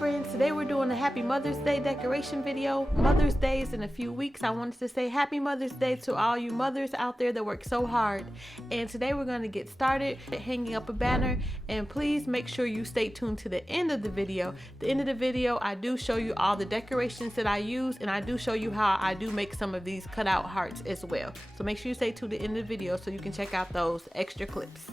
friends, today we're doing a Happy Mother's Day decoration video. Mother's Day is in a few weeks. I wanted to say Happy Mother's Day to all you mothers out there that work so hard. And today we're going to get started hanging up a banner, and please make sure you stay tuned to the end of the video. The end of the video, I do show you all the decorations that I use, and I do show you how I do make some of these cutout hearts as well. So make sure you stay to the end of the video so you can check out those extra clips.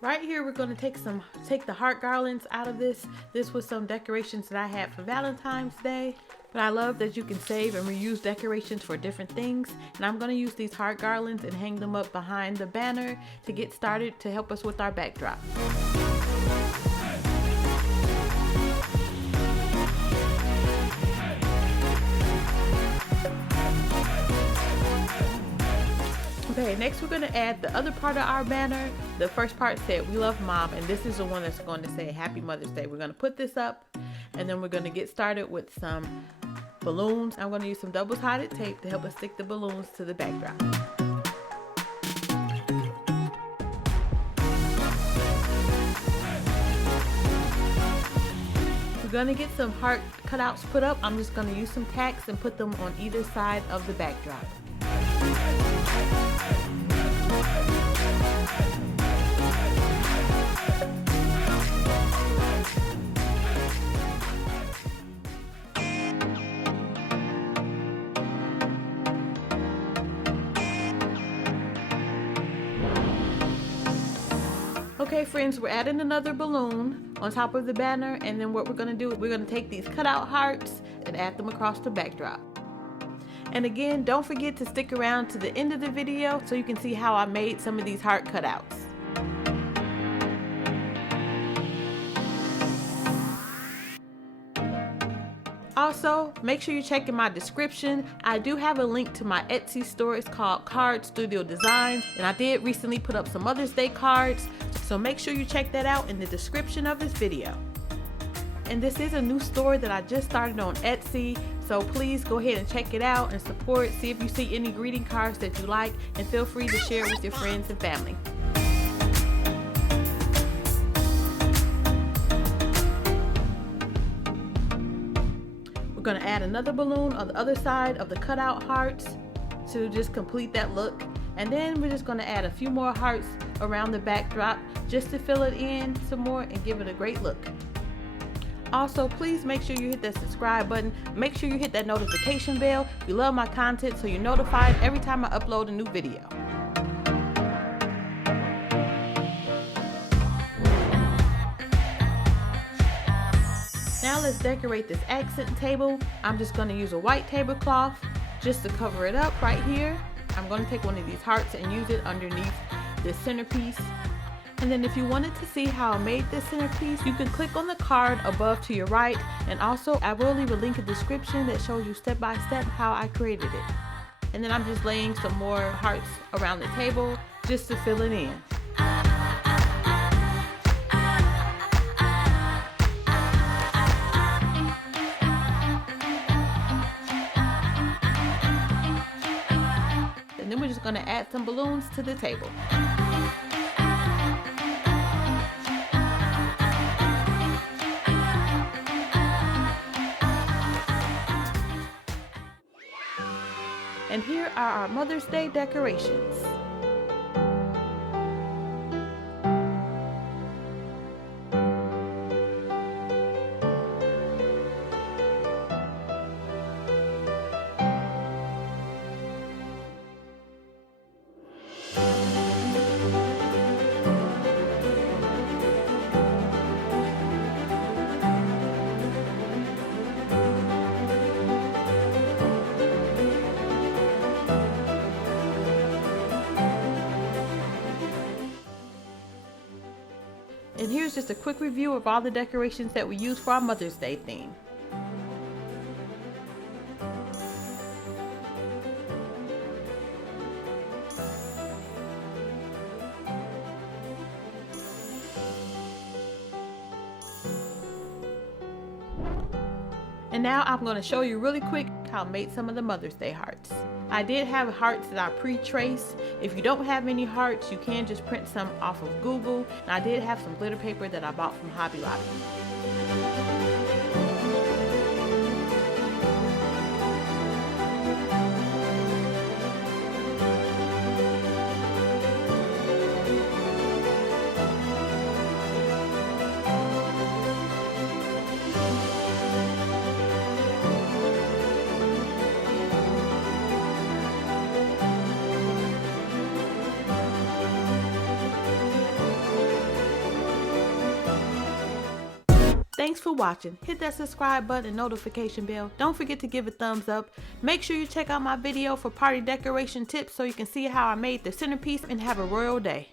Right here, we're going to take the heart garlands out of this. This was some decorations that I had for Valentine's Day. But I love that you can save and reuse decorations for different things. And I'm going to use these heart garlands and hang them up behind the banner to get started to help us with our backdrop. Okay, next we're going to add the other part of our banner. The first part said, "We love mom," and this is the one that's going to say Happy Mother's Day. We're going to put this up, and then we're going to get started with some balloons. I'm going to use some double-sided tape to help us stick the balloons to the backdrop. We're going to get some heart cutouts put up. I'm just going to use some tacks and put them on either side of the backdrop. Okay friends, we're adding another balloon on top of the banner, and then what we're going to do is we're going to take these cutout hearts and add them across the backdrop. And again, don't forget to stick around to the end of the video so you can see how I made some of these heart cutouts. Also, make sure you check in my description. I do have a link to my Etsy store. It's called Esthersroyalpartydesigns, and I did recently put up some Mother's Day cards, so make sure you check that out in the description of this video. And this is a new store that I just started on Etsy, so please go ahead and check it out and support. See if you see any greeting cards that you like, and feel free to share it with your friends and family. We're going to add another balloon on the other side of the cutout hearts to just complete that look. And then we're just going to add a few more hearts around the backdrop just to fill it in some more and give it a great look. Also, please make sure you hit that subscribe button. Make sure you hit that notification bell if you love my content so you're notified every time I upload a new video. Now let's decorate this accent table. I'm just going to use a white tablecloth just to cover it up right here. I'm going to take one of these hearts and use it underneath this centerpiece. And then if you wanted to see how I made this centerpiece, you can click on the card above to your right. And also I will leave a link in the description that shows you step by step how I created it. And then I'm just laying some more hearts around the table just to fill it in. And then we're just going to add some balloons to the table. And here are our Mother's Day decorations. And here's just a quick review of all the decorations that we used for our Mother's Day theme. And now I'm going to show you really quick how I made some of the Mother's Day hearts. I did have hearts that I pre-traced. If you don't have any hearts, you can just print some off of Google. And I did have some glitter paper that I bought from Hobby Lobby. Thanks for watching. Hit that subscribe button and notification bell. Don't forget to give a thumbs up. Make sure you check out my video for party decoration tips so you can see how I made the centerpiece and have a royal day.